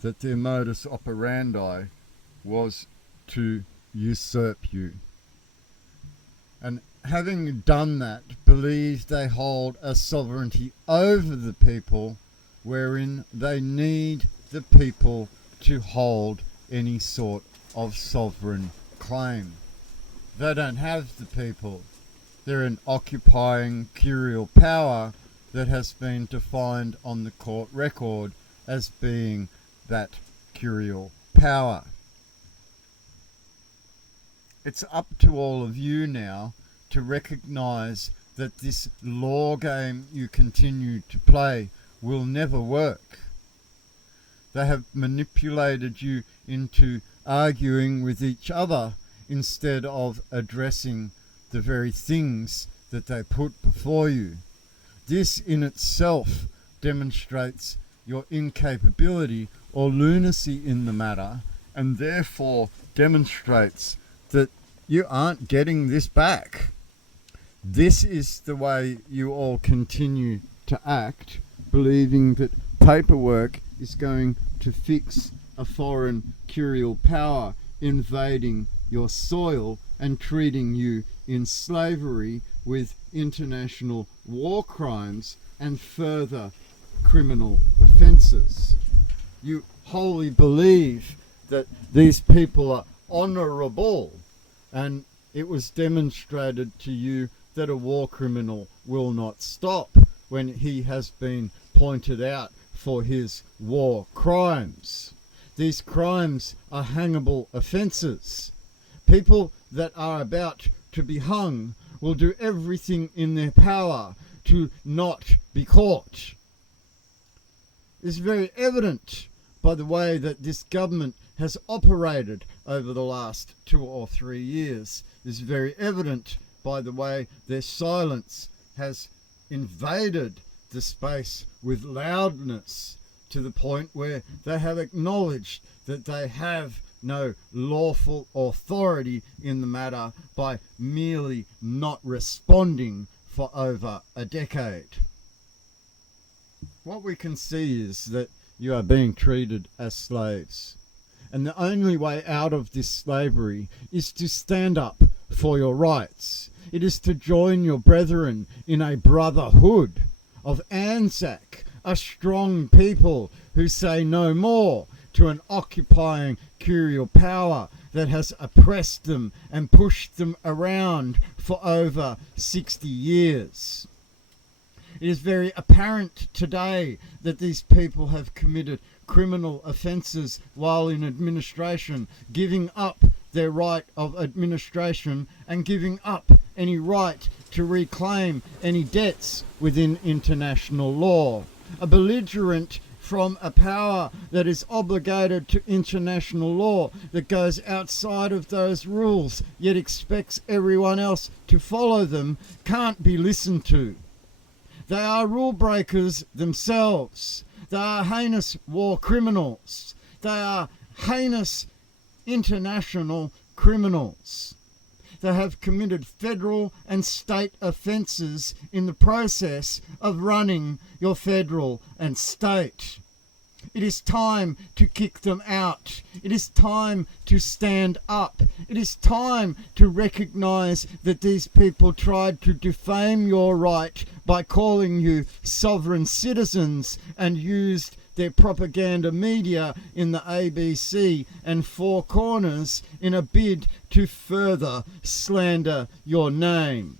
that their modus operandi was to usurp you. And having done that, believe they hold a sovereignty over the people wherein they need the people to hold any sort of sovereign claim. They don't have the people. They're an occupying curial power that has been defined on the court record as being that curial power. It's up to all of you now to recognize that this law game you continue to play will never work. They have manipulated you into arguing with each other instead of addressing the very things that they put before you. This in itself demonstrates your incapability or lunacy in the matter, and therefore demonstrates that you aren't getting this back. This is the way you all continue to act, believing that paperwork is going to fix a foreign curial power invading your soil and treating you in slavery with international war crimes and further criminal offences. You wholly believe that these people are honourable, and it was demonstrated to you that a war criminal will not stop when he has been pointed out for his war crimes. These crimes are hangable offences. People that are about to be hung will do everything in their power to not be caught. It's very evident by the way that this government has operated over the last 2 or 3 years. It's very evident by the way their silence has invaded the space with loudness to the point where they have acknowledged that they have no lawful authority in the matter by merely not responding for over a decade. What we can see is that you are being treated as slaves. And the only way out of this slavery is to stand up for your rights. It is to join your brethren in a brotherhood of Anzac, a strong people who say no more to an occupying curial power that has oppressed them and pushed them around for over 60 years. It is very apparent today that these people have committed criminal offences while in administration, giving up their right of administration and giving up any right to reclaim any debts within international law. A belligerent from a power that is obligated to international law, that goes outside of those rules, yet expects everyone else to follow them, can't be listened to. They are rule breakers themselves. They are heinous war criminals. They are heinous international criminals. They have committed federal and state offences in the process of running your federal and state. It is time to kick them out. It is time to stand up. It is time to recognise that these people tried to defame your right by calling you sovereign citizens and used their propaganda media in the ABC and Four Corners in a bid to further slander your name.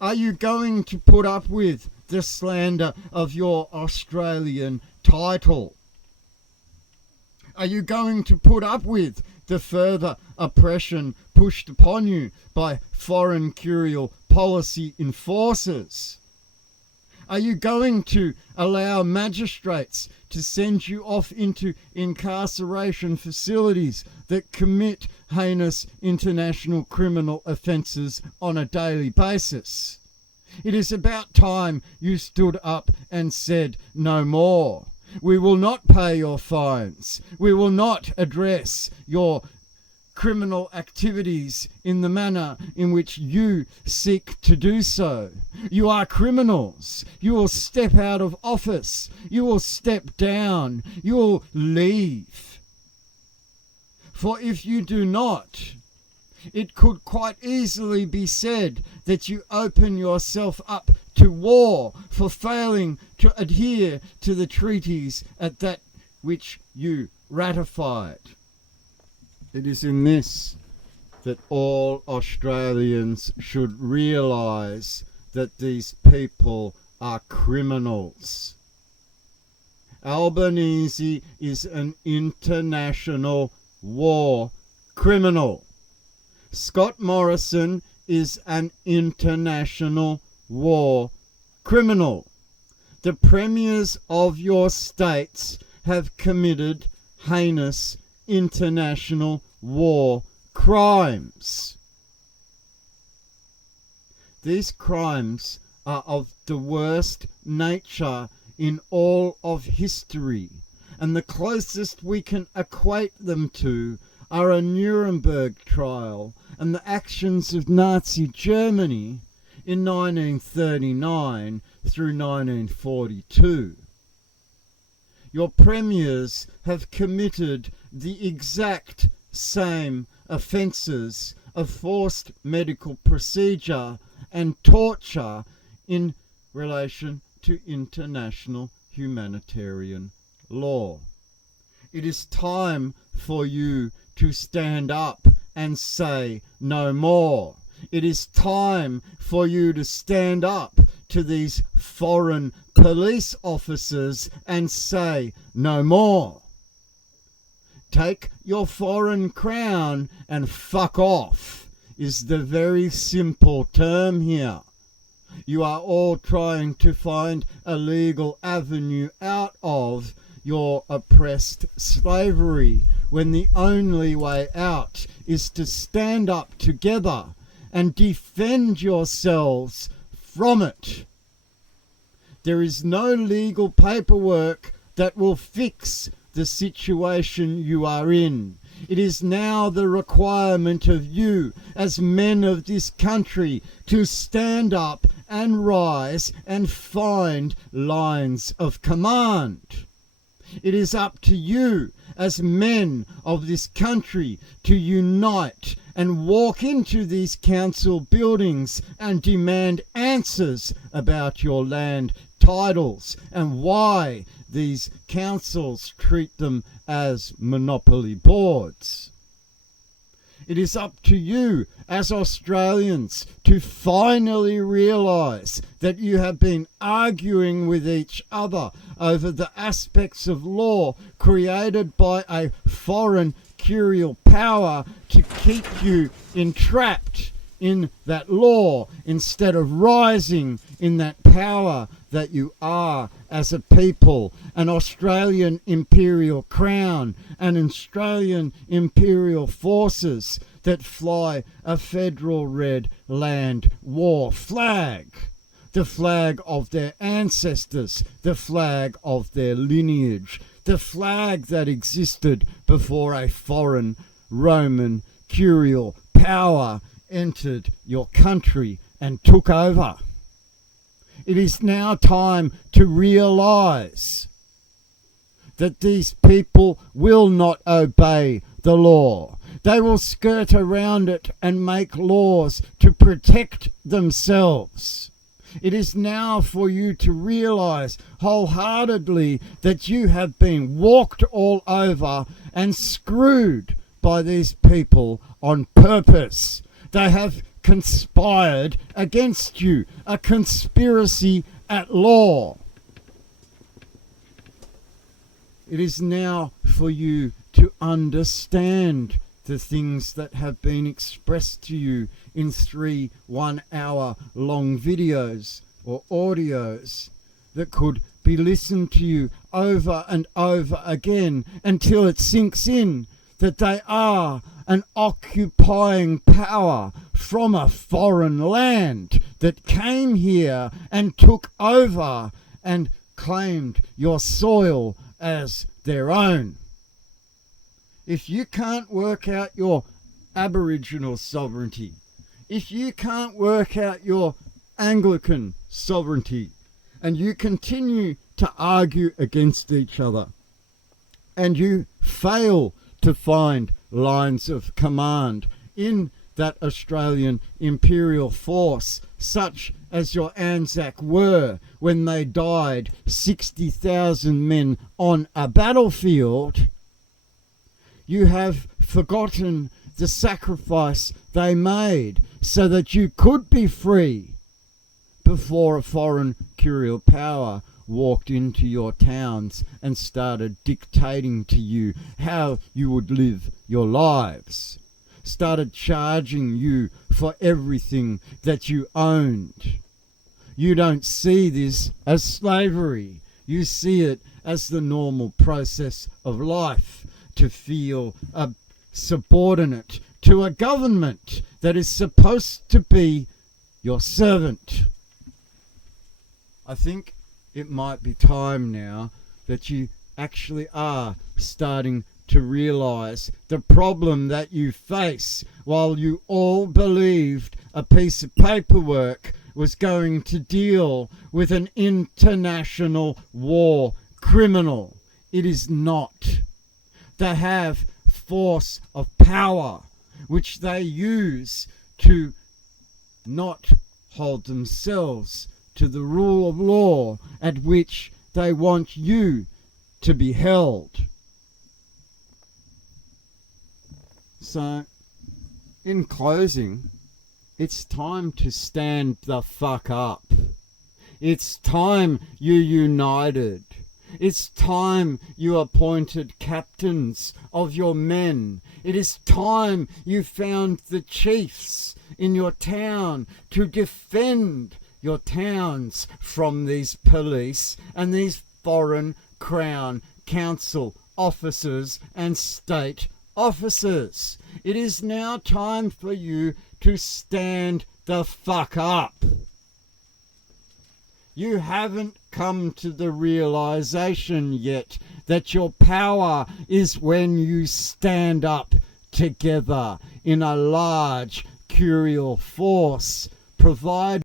Are you going to put up with the slander of your Australian title? Are you going to put up with the further oppression pushed upon you by foreign curial policy enforcers? Are you going to allow magistrates to send you off into incarceration facilities that commit heinous international criminal offences on a daily basis? It is about time you stood up and said no more. We will not pay your fines. We will not address your criminal activities in the manner in which you seek to do so. You are criminals. You will step out of office. You will step down. You will leave. For if you do not, it could quite easily be said that you open yourself up to war for failing to adhere to the treaties at that which you ratified. It is in this that all Australians should realise that these people are criminals. Albanese is an international war criminal. Scott Morrison is an international war criminal. The premiers of your states have committed heinous international war crimes. These crimes are of the worst nature in all of history, and the closest we can equate them to are a Nuremberg trial and the actions of Nazi Germany in 1939 through 1942. Your premiers have committed the exact same offences of forced medical procedure and torture in relation to international humanitarian law. It is time for you to stand up and say no more. It is time for you to stand up to these foreign police officers and say no more. Take your foreign crown and fuck off is the very simple term here. You are all trying to find a legal avenue out of your oppressed slavery, when the only way out is to stand up together and defend yourselves from it. There is no legal paperwork that will fix the situation you are in. It is now the requirement of you as men of this country to stand up and rise and find lines of command. It is up to you as men of this country to unite and walk into these council buildings and demand answers about your land titles and why these councils treat them as monopoly boards. It is up to you as Australians to finally realise that you have been arguing with each other over the aspects of law created by a foreign curial power to keep you entrapped in that law instead of rising in that power that you are as a people, an Australian imperial crown, an Australian imperial forces that fly a federal red land war flag, the flag of their ancestors, the flag of their lineage, the flag that existed before a foreign Roman curial power entered your country and took over. It is now time to realise that these people will not obey the law. They will skirt around it and make laws to protect themselves. It is now for you to realise wholeheartedly that you have been walked all over and screwed by these people on purpose. They have conspired against you, a conspiracy at law. It is now for you to understand the things that have been expressed to you in 3 1-hour long videos or audios that could be listened to you over and over again until it sinks in that they are an occupying power from a foreign land that came here and took over and claimed your soil as their own. If you can't work out your Aboriginal sovereignty, if you can't work out your Anglican sovereignty, and you continue to argue against each other, and you fail to find lines of command in that Australian imperial force, such as your Anzac were when they died 60,000 men on a battlefield, you have forgotten the sacrifice they made so that you could be free before a foreign curial power walked into your towns and started dictating to you how you would live your lives, started charging you for everything that you owned. You don't see this as slavery. You see it as the normal process of life, to feel subordinate to a government that is supposed to be your servant. I think it might be time now that you actually are starting to realise the problem that you face while you all believed a piece of paperwork was going to deal with an international war criminal. It is not. They have force of power which they use to not hold themselves to the rule of law at which they want you to be held. So, in closing, it's time to stand the fuck up. It's time you united. It's time you appointed captains of your men. It is time you found the chiefs in your town to defend your towns from these police and these foreign Crown Council officers and state officers. It is now time for you to stand the fuck up. You haven't come to the realization yet that your power is when you stand up together in a large curial force, provide